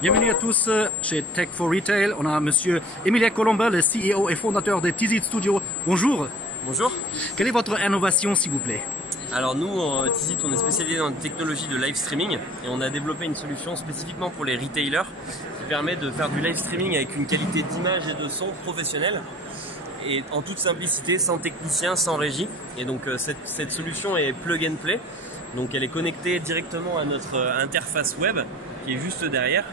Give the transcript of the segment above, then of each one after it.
Bienvenue à tous chez Tech for Retail. On a monsieur Emilien Colombin, le CEO et fondateur de Tizit Studio. Bonjour. Bonjour. Quelle est votre innovation, s'il vous plaît? Alors nous, Tizit, on est spécialisé dans la technologie de live streaming et on a développé une solution spécifiquement pour les retailers qui permet de faire du live streaming avec une qualité d'image et de son professionnelle et en toute simplicité, sans technicien, sans régie. Et donc cette solution est plug and play, donc elle est connectée directement à notre interface web qui est juste derrière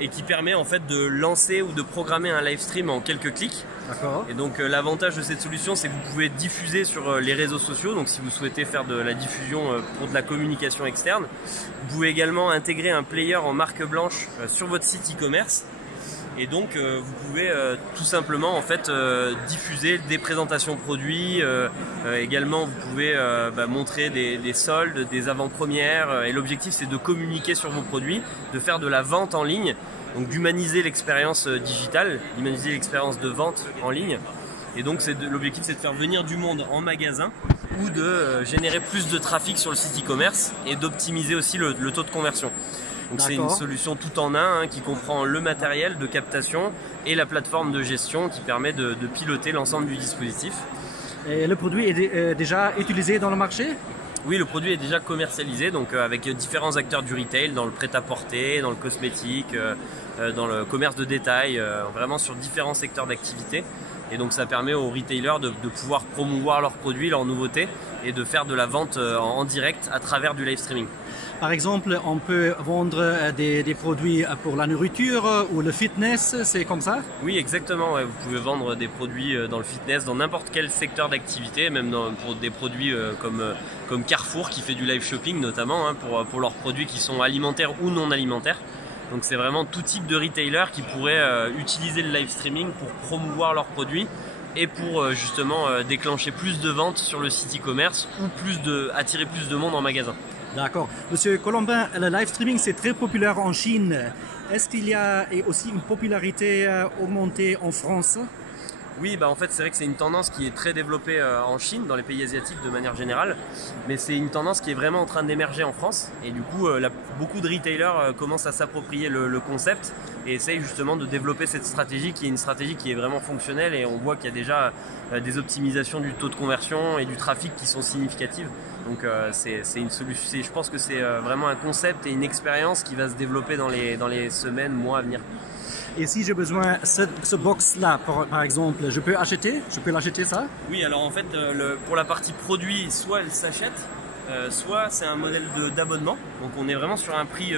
et qui permet en fait de lancer ou de programmer un live stream en quelques clics. D'accord. Et donc l'avantage de cette solution, c'est que vous pouvez diffuser sur les réseaux sociaux. Donc si vous souhaitez faire de la diffusion pour de la communication externe, vous pouvez également intégrer un player en marque blanche sur votre site e-commerce. Et donc vous pouvez tout simplement en fait diffuser des présentations produits. Également vous pouvez montrer des soldes, des avant-premières. Et l'objectif, c'est de communiquer sur vos produits, de faire de la vente en ligne. Donc d'humaniser l'expérience digitale, d'humaniser l'expérience de vente en ligne. Et donc l'objectif, c'est de faire venir du monde en magasin ou de générer plus de trafic sur le site e-commerce et d'optimiser aussi le taux de conversion. Donc c'est une solution tout en un qui comprend le matériel de captation et la plateforme de gestion qui permet de piloter l'ensemble du dispositif. Et le produit est déjà utilisé dans le marché? Oui, le produit est déjà commercialisé, donc avec différents acteurs du retail, dans le prêt-à-porter, dans le cosmétique, dans le commerce de détail, vraiment sur différents secteurs d'activité. Et donc ça permet aux retailers de pouvoir promouvoir leurs produits, leurs nouveautés et de faire de la vente en direct à travers du live streaming. Par exemple, on peut vendre des produits pour la nourriture ou le fitness, c'est comme ça? Oui, exactement. Ouais. Vous pouvez vendre des produits dans le fitness, dans n'importe quel secteur d'activité, même pour des produits comme Carrefour qui fait du live shopping notamment, pour leurs produits qui sont alimentaires ou non alimentaires. Donc c'est vraiment tout type de retailer qui pourrait utiliser le live streaming pour promouvoir leurs produits et pour justement déclencher plus de ventes sur le site e-commerce ou attirer plus de monde en magasin. D'accord. Monsieur Colombin, le live streaming c'est très populaire en Chine. Est-ce qu'il y a aussi une popularité augmentée en France? Oui, en fait c'est vrai que c'est une tendance qui est très développée en Chine, dans les pays asiatiques de manière générale, mais c'est une tendance qui est vraiment en train d'émerger en France et du coup beaucoup de retailers commencent à s'approprier le concept et essayent justement de développer cette stratégie qui est une stratégie qui est vraiment fonctionnelle et on voit qu'il y a déjà des optimisations du taux de conversion et du trafic qui sont significatives. Donc c'est une solution, je pense que c'est vraiment un concept et une expérience qui va se développer dans les semaines, mois à venir. Et si j'ai besoin de ce box-là, par exemple, je peux l'acheter ça? Oui, alors en fait, pour la partie produit, soit elle s'achète, soit c'est un modèle d'abonnement. Donc on est vraiment sur un prix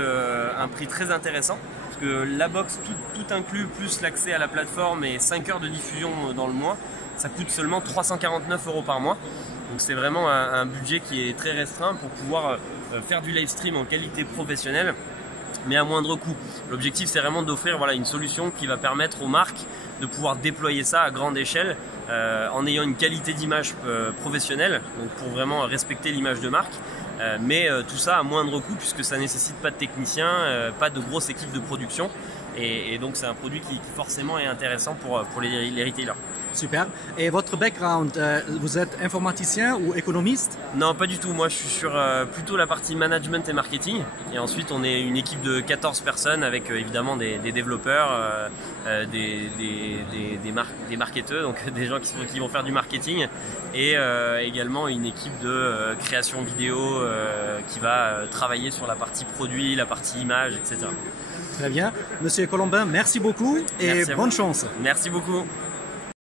très intéressant. Parce que la box, tout inclus, plus l'accès à la plateforme et 5 heures de diffusion dans le mois, ça coûte seulement 349 € par mois. Donc c'est vraiment un budget qui est très restreint pour pouvoir faire du live stream en qualité professionnelle, mais à moindre coût. L'objectif, c'est vraiment d'offrir une solution qui va permettre aux marques de pouvoir déployer ça à grande échelle en ayant une qualité d'image professionnelle, donc pour vraiment respecter l'image de marque, mais tout ça à moindre coût puisque ça ne nécessite pas de technicien, pas de grosse équipe de production et donc c'est un produit qui forcément est intéressant pour les retailers. Super. Et votre background, vous êtes informaticien ou économiste? Non, pas du tout. Moi, je suis sur plutôt la partie management et marketing. Et ensuite, on est une équipe de 14 personnes avec évidemment des développeurs, des marketeurs, donc des gens qui vont faire du marketing. Et également une équipe de création vidéo qui va travailler sur la partie produit, la partie image, etc. Très bien. Monsieur Colombin, merci beaucoup et bonne chance. Merci beaucoup.